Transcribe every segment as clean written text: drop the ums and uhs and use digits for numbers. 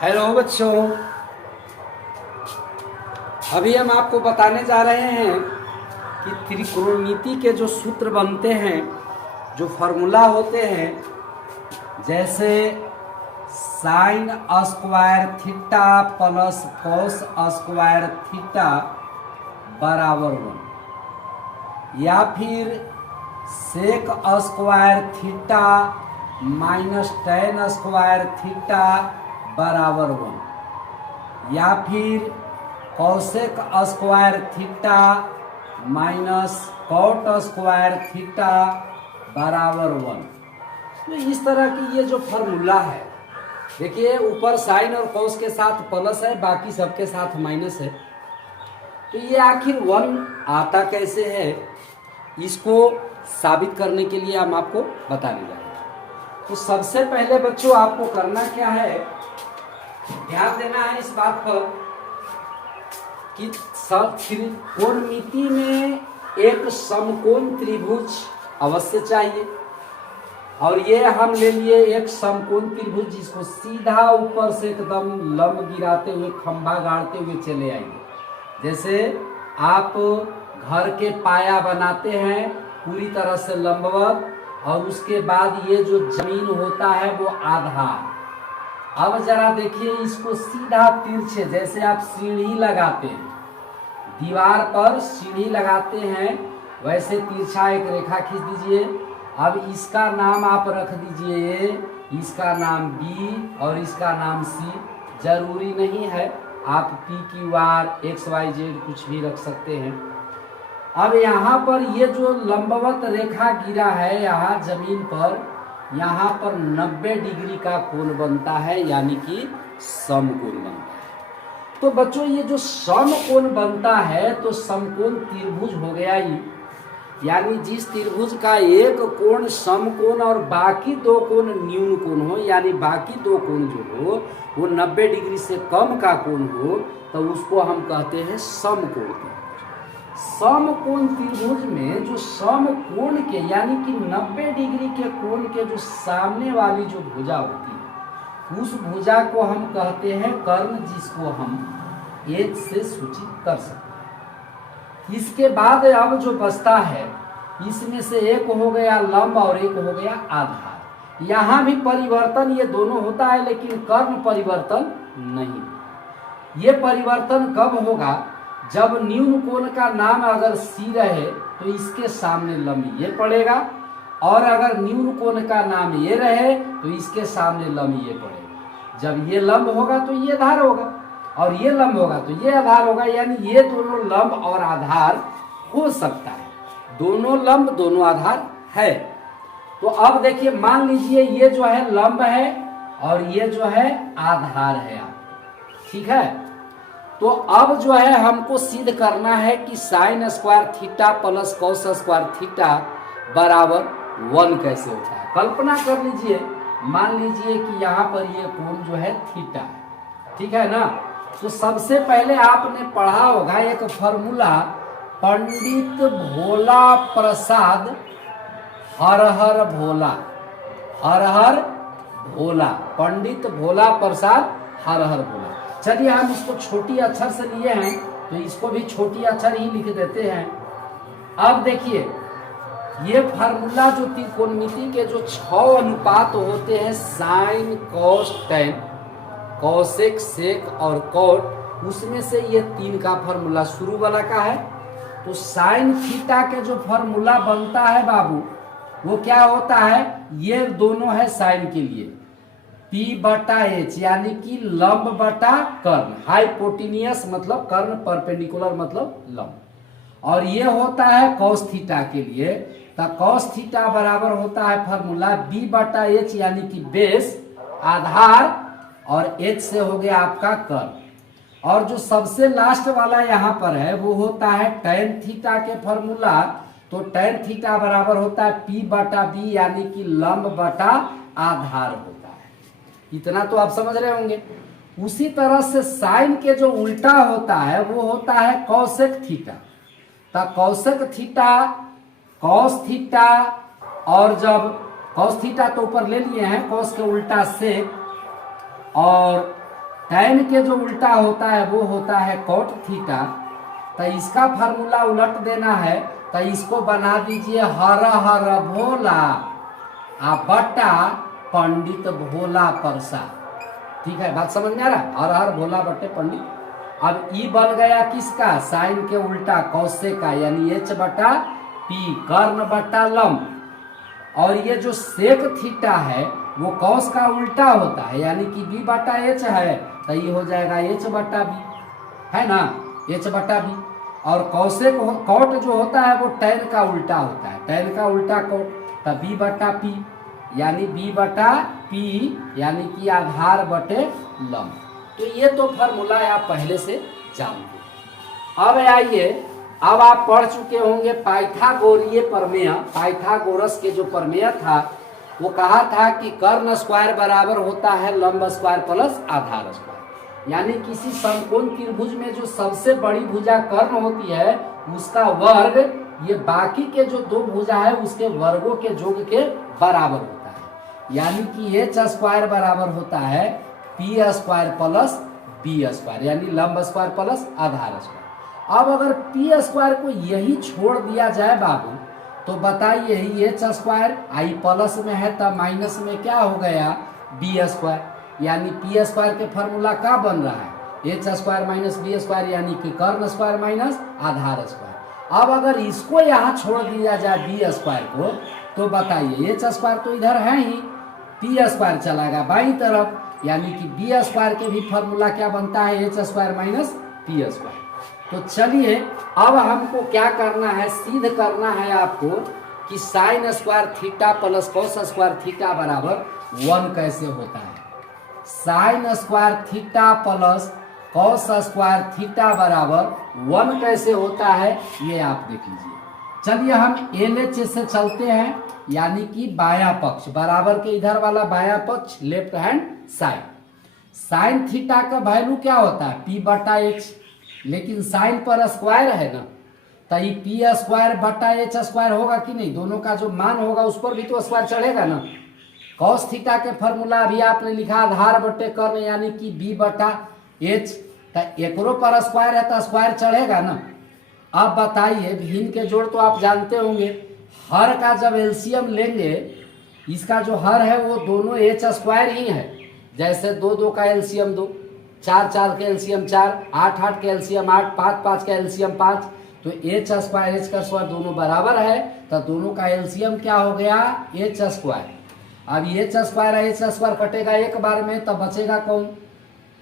Hello बच्चों, अभी हम आपको बताने जा रहे हैं कि त्रिकोणमिति के जो सूत्र बनते हैं, जो फार्मूला होते हैं, जैसे sine square theta plus cos square theta बराबर 1, या फिर sec square theta minus tan square theta बराबर 1, या फिर cosec square theta minus cot square theta बराबर 1। तो इस तरह की ये जो फार्मूला है, देखिए ऊपर साइन और कॉस के साथ प्लस है, बाकी सबके साथ माइनस है। तो ये आखिर 1 आता कैसे है, इसको साबित करने के लिए हम आपको बताने जा रहे हैं। तो सबसे पहले बच्चों आपको करना क्या है, ध्यान देना है इस बात पर कि त्रिकोणमिति में एक समकोण त्रिभुज अवश्य चाहिए। और ये हम ले लिए एक समकोण त्रिभुज, जिसको सीधा ऊपर से एकदम लंब गिराते हुए, खंभा गाड़ते हुए चले आएंगे। जैसे आप घर के पाया बनाते हैं पूरी तरह से लंबवत, और उसके बाद ये जो जमीन होता है वो आधार। अब जरा देखिए इसको सीधा तिरछे, जैसे आप सीढ़ी लगाते हैं, दीवार पर सीढ़ी लगाते हैं, वैसे तिरछा एक रेखा खींच दीजिए। अब इसका नाम आप रख दीजिए ए, इसका नाम बी और इसका नाम सी। जरूरी नहीं है, आप P Q R X Y Z कुछ भी रख सकते हैं। अब यहाँ पर ये जो लंबवत रेखा गिरा है यहाँ जमीन पर, यहाँ पर 90 डिग्री का कोण बनता है, यानी कि समकोण बनता है। तो बच्चों ये जो समकोण बनता है तो समकोण त्रिभुज हो गया ही, यानी जिस त्रिभुज का एक कोण समकोण और बाकी दो कोण न्यून कोण हो, यानी बाकी दो कोण जो हो वो 90 डिग्री से कम का कोण हो, तो उसको हम कहते हैं समकोण। समकोण त्रिभुज में जो समकोण के यानी कि 90 डिग्री के कोण के जो सामने वाली जो भुजा होती है, उस भुजा को हम कहते हैं कर्ण, जिसको हम एक से सूचित कर सकते हैं। इसके बाद अब जो बचता है, इसमें से एक हो गया लंब और एक हो गया आधार। यहाँ भी परिवर्तन ये दोनों होता है, लेकिन कर्ण परिवर्तन नहीं। ये परिवर्तन कब होगा, जब न्यून कोण का नाम अगर सी रहे तो इसके सामने लंब ये पड़ेगा, और अगर न्यून कोण का नाम ये रहे तो इसके सामने लंब ये पड़ेगा। जब ये लंब होगा तो ये आधार होगा, और ये लंब होगा तो ये आधार होगा, यानी ये दोनों लंब और आधार हो सकता है। दोनों लंब दोनों आधार है। तो अब देखिए, मान लीजिए ये जो है लंब है और ये जो है आधार है, ठीक है। तो अब जो है हमको सिद्ध करना है कि sign square theta plus cos square theta बराबर 1 कैसे होता है। कल्पना कर लीजिए, मान लीजिए कि यहाँ पर ये कोण जो है थीटा है, ठीक है ना। तो सबसे पहले आपने पढ़ा होगा एक फॉर्मूला, पंडित भोला प्रसाद हर हर भोला, हर हर भोला, पंडित भोला प्रसाद हर हर भोला। चलिए हम इसको छोटी अक्षर से लिए हैं तो इसको भी छोटी अक्षर ही लिख देते हैं। अब देखिए ये फार्मूला जो त्रिकोणमिति के जो 6 अनुपात होते हैं, sine cos tan, cosec sec और कॉट, उसमें से ये 3 का फार्मूला शुरू वाला का है। तो साइन थीटा के जो फार्मूला बनता है बाबू, वो क्या होता है, ये दोनों है साइन के लिए P बटा H, यानी कि लंब बटा कर्ण, हाइपोटेनियस मतलब कर्ण, परपेंडिकुलर मतलब लंब। और ये होता है कॉस थीटा के लिए, तो कॉस थीटा बराबर होता है फार्मूला B बटा H, यानी कि बेस आधार, और H से हो गया आपका कर्ण। और जो सबसे लास्ट वाला यहाँ पर है वो होता है टेन थीटा के फार्मूला। तो टेन थीटा बराबर होता है P बटा B, यानी कि लंब बटा आधार होता है। इतना तो आप समझ रहे होंगे। उसी तरह से साइन के जो उल्टा होता है वो होता है कॉसेक थीटा। तो कॉसेक थीटा, कॉस थीटा, और जब कॉस थीटा तो ऊपर ले लिए हैं, कॉस के उल्टा सेक, और tan के जो उल्टा होता है वो होता है cot थीटा। तो इसका फार्मूला उलट देना है, तो इसको बना दीजिए हर हर भोला आ बट्टा पंडित भोला प्रसाद। ठीक है, बात समझ में आ रहा? हर हर भोला बट्टे पंडित। अब ई बन गया किसका? साइन के उल्टा कौशे का, यानी h बटा पी कर्ण बटा लंब। और ये जो सेक थीटा है वो कौश का उल्टा होता है, यानी कि b बटा h है, तो ये हो जाएगा h बटा b, है ना, h बटा b। और कौशे कॉट जो होता है वो टैन का उल्टा होता है, टैन का उल्टा कॉट, तो b बटा p, यानी b बटा p, यानी कि आधार बटे लंब। तो ये तो फॉर्मूला आप पहले से जानते। अब आइए, अब आप पढ़ चुके होंगे पाइथागोरीय प्रमेय। पाइथागोरस के जो प्रमेय था वो कहा था कि कर्ण स्क्वायर बराबर होता है लंब स्क्वायर प्लस आधार स्क्वायर, यानी किसी समकोण त्रिभुज में जो सबसे बड़ी भुजा कर्ण होती है उसका वर्ग ये बाकी के जो दो भुजा है उसके वर्गों के योग के बराबर होता है, यानी कि h स्क्वायर बराबर होता है P square plus B square, यानी लंब स्क्वायर प्लस आधार स्क्वायर। अब अगर पी स्क्वायर को यही छोड़ दिया जाए बाबू, तो बताइए एच स्क्वायर आई प्लस में है तब माइनस में क्या हो गया? बी स्क्वायर, यानी पी स्क्वायर के फॉर्मूला क्या बन रहा है? H square minus B square, यानी कि कर्ण स्क्वायर माइनस आधार स्क्वायर। अब अगर इसको यहाँ छोड़ दिया जाए बी स्क्वायर को, तो बताइए एच स्क्वायर तो इधर है ही, पी स्क्वायर चलाएगा बाई तरफ, यानी कि बी स्क्वायर के भी फॉर्मूला क्या बनता है? H square minus P square. तो चलिए अब हमको क्या करना है, सिद्ध करना है आपको कि sign square theta plus cos square theta बराबर 1 कैसे होता है। Sign square theta plus cos square theta बराबर 1 कैसे होता है ये आप देख लीजिए। चलिए हम LHS से चलते हैं, यानी कि बायां पक्ष, बराबर के इधर वाला बायां पक्ष left hand side. Sine theta का वैल्यू क्या होता है? पी बटा एच, लेकिन साइन पर स्क्वायर है ना, तो ये पी स्क्वायर बटा एच स्क्वायर होगा कि नहीं? दोनों का जो मान होगा उस पर भी तो स्क्वायर चढ़ेगा ना। कॉस थीटा के फॉर्मूला अभी आपने लिखा आधार बटे कर्ण, यानी कि बी बटा एच, तो एकरो पर स्क्वायर है तो स्क्वायर चढ़ेगा ना। अब बताइए भिन्न के जोड़ तो आप जानते होंगे, हर का जब एलसीएम लेंगे, इसका जो हर है वो दोनों एच स्क्वायर ही है। जैसे 2 का एलसीएम 2, 4 का एलसीएम 4, 8 का एलसीएम 8, 5 का एलसीएम 5, तो एच स्क्वायर एच का स्क्वायर दोनों बराबर है, तो दोनों का एलसीएम क्या हो गया? H square. अब एच स्क्वायर एच स्क्वायर कटेगा एक बार में, तब बचेगा कौन?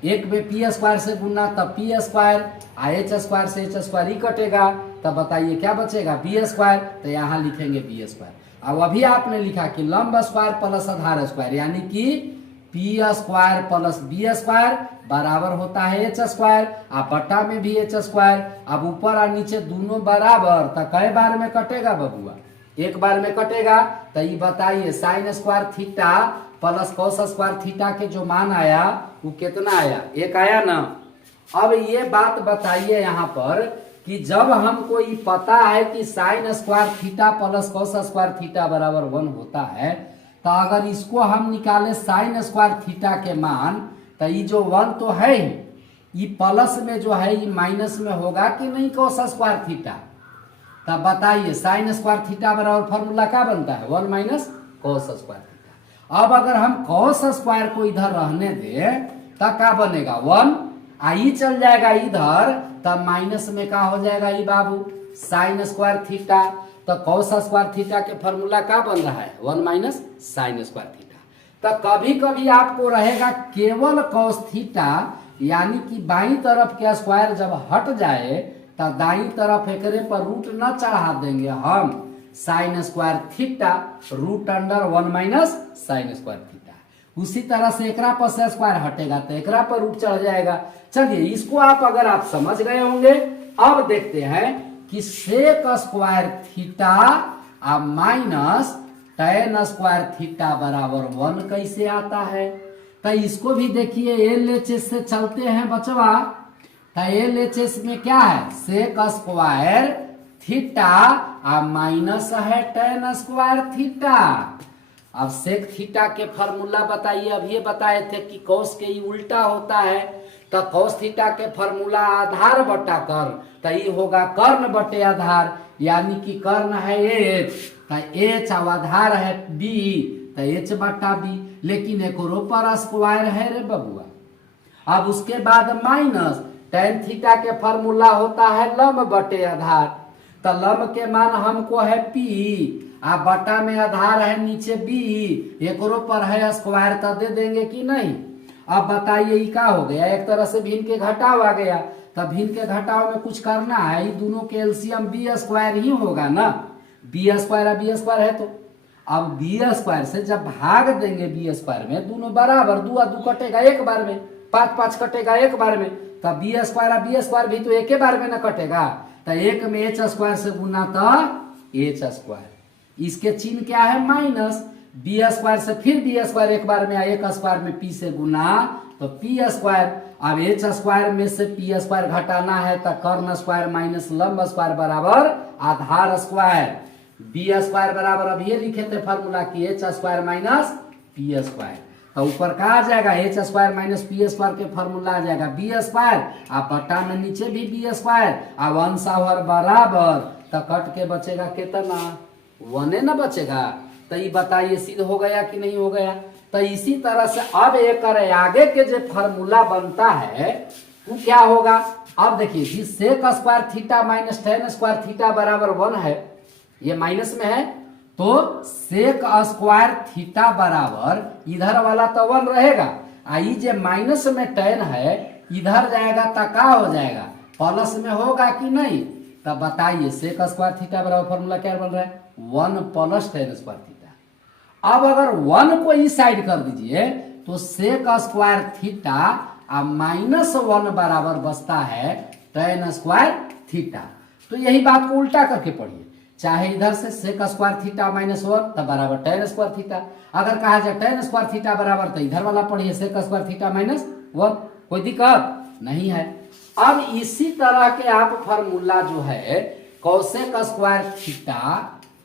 एक में पी स्क्वायर से गुना तब पी स्क्वायर, एच स्क्वायर से एच स्क्वायर ही कटेगा, तब बताइए क्या बचेगा? बी स्क्वायर, तो यहाँ लिखेंगे बी स्क्वायर। अब अभी आपने लिखा कि लंब स्क्वायर प्लस आधार स्क्वायर, यानी कि P square plus B square बराबर होता है एच स्क्वायर, अब बटा में भी एच स्क्वायर। अब ऊपर और नीचे दोनों बराबर, तो कई बार में कटेगा बबुआ? एक बार में कटेगा। तो ये बताइए sign square theta plus cos square theta के जो मान आया वो कितना आया? 1 आया ना। अब ये बात बताइए यहाँ पर कि जब हमको ये पता है कि sign square theta plus cos square theta बराबर 1 होता है, तो अगर इसको हम निकाले साइन स्क्वायर थीटा के मान, तो ये जो 1 तो है ही, ये प्लस में जो है ये माइनस में होगा कि नहीं कॉस स्क्वायर थीटा? तब बताइए साइन स्क्वायर थीटा बराबर फॉर्मूला क्या बनता है? 1 माइनस कॉस स्क्वायर थीटा। अब अगर हम कॉस स्क्वायर को इधर रहने दें तब क्या बनेगा? 1 आई चल जाएगा इधर, तब माइनस में क्या हो जाएगा ये बाबू? Sine square theta. तो कॉस स्क्वायर थीटा के फॉर्मूला क्या बन रहा है? 1 माइनस साइन स्क्वायर थीटा। तो कभी कभी आपको रहेगा केवल कॉस थीटा, यानी कि बाई तरफ के स्क्वायर जब हट जाए तो दाई तरफ एकरे पर रूट न चढ़ा देंगे हम, sine square theta root under 1 minus sine square theta. उसी तरह से एकरा पर से स्क्वायर हटेगा तो एकरा पर रूट चढ़ जाएगा। चलिए इसको आप अगर आप समझ गए होंगे, अब देखते हैं कि सेक स्क्वायर थीटा आ माइनस tan स्क्वायर थीटा बराबर 1 कैसे आता है। तो इसको भी देखिए LHS से चलते हैं बचवा। तो LHS में क्या है? सेक स्क्वायर थीटा आ माइनस है tan स्क्वायर थीटा। अब सेक थीटा के फार्मूला बताइए। अब ये बताए थे कि कॉस के ही उल्टा होता है, तो कॉस थीटा के फार्मूला आधार बटा कर्ण, तो ये होगा कर्ण बटे आधार, यानी कि कर्ण है एच, तो एच और आधार है बी, तो एच बटा बी। लेकिन एक पर स्क्वायर है रे बबुआ। अब उसके बाद माइनस tan थीटा के फार्मूला होता है लंब बटे आधार, तो लंब के मान हमको है P, आ बटा में आधार है नीचे B, एक पर है स्क्वायर, तो दे देंगे कि नहीं। अब बताइए ये क्या हो गया, एक तरह से भिन्न के घटाव आ गया, तो भिन्न के घटाव में कुछ करना है, ये दोनों के एलसीएम बी स्क्वायर ही होगा ना, बी स्क्वायर है, तो अब बी स्क्वायर से जब भाग देंगे बी स्क्वायर में, दोनों बराबर, 2 और 2 कटेगा एक बार में, 5 5 कटेगा एक बार में, तो बी स्क्वायर भी तो एक बार में न कटेगा, तो एक में एच स्क्वायर से गुना तो एच स्क्वायर, इसके चिन्ह क्या है माइनस, बी स्क्वायर से फिर बी स्क्वायर एक बार में, एक स्क्वायर में पी से गुना तो पी स्क्वायर। अब एच स्क्वायर में से पी स्क्वायर घटाना है, तो कर्ण स्क्वायर माइनस लंब स्क्वायर बराबर आधार स्क्वायर, बी स्क्वायर बराबर, अब ये लिखे थे फॉर्मूला की H square minus P square, तो ऊपर का आ जाएगा H square minus P square के फॉर्मूला आ जाएगा बी स्क्वायर, आप बटा में नीचे भी बी स्क्वायर, अब 1 बराबर, तो कट के बचेगा कितना, 1 ना बचेगा। तो ये बताइए सिद्ध हो गया कि नहीं हो गया। तो इसी तरह से अब एक आगे के जो फॉर्मूला बनता है वो क्या होगा, अब देखिए जी sec square theta minus tan square theta बराबर 1 है, ये माइनस में है, तो सेक स्क्वायर थीटा बराबर इधर वाला तो 1 रहेगा, आई जे माइनस में tan है इधर जाएगा तो क्या हो जाएगा, प्लस में होगा कि नहीं। तब बताइए सेक स्क्वायर थीटा बराबर फॉर्मूला क्या बन रहा है, 1 प्लस tan स्क्वायर थीटा। अब अगर 1 को इस साइड कर दीजिए तो सेक स्क्वायर थीटा माइनस 1 बराबर बचता है tan स्क्वायर थीटा। तो यही बात को उल्टा करके पढ़िए, चाहे इधर से सेक स्क्वायर थीटा माइनस 1 तो बराबर tan स्क्वायर थीटा, अगर कहा जाए tan स्क्वायर थीटा बराबर तो इधर वाला पढ़िए सेक स्क्वायर थीटा माइनस 1, कोई दिक्कत नहीं है। अब इसी तरह के आप फॉर्मूला जो है cosec square theta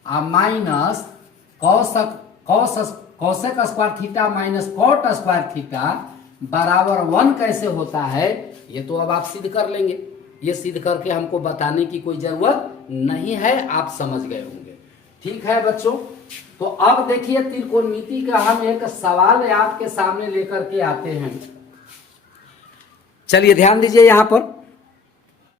minus cosec square theta minus cot square theta बराबर 1 कैसे होता है, ये तो अब आप सिद्ध कर लेंगे, ये सिद्ध करके हमको बताने की कोई जरूरत नहीं है, आप समझ गए होंगे। ठीक है बच्चों, तो अब देखिए त्रिकोणमिति का हम एक सवाल आपके सामने लेकर के आते हैं। चलिए ध्यान दीजिए यहाँ पर,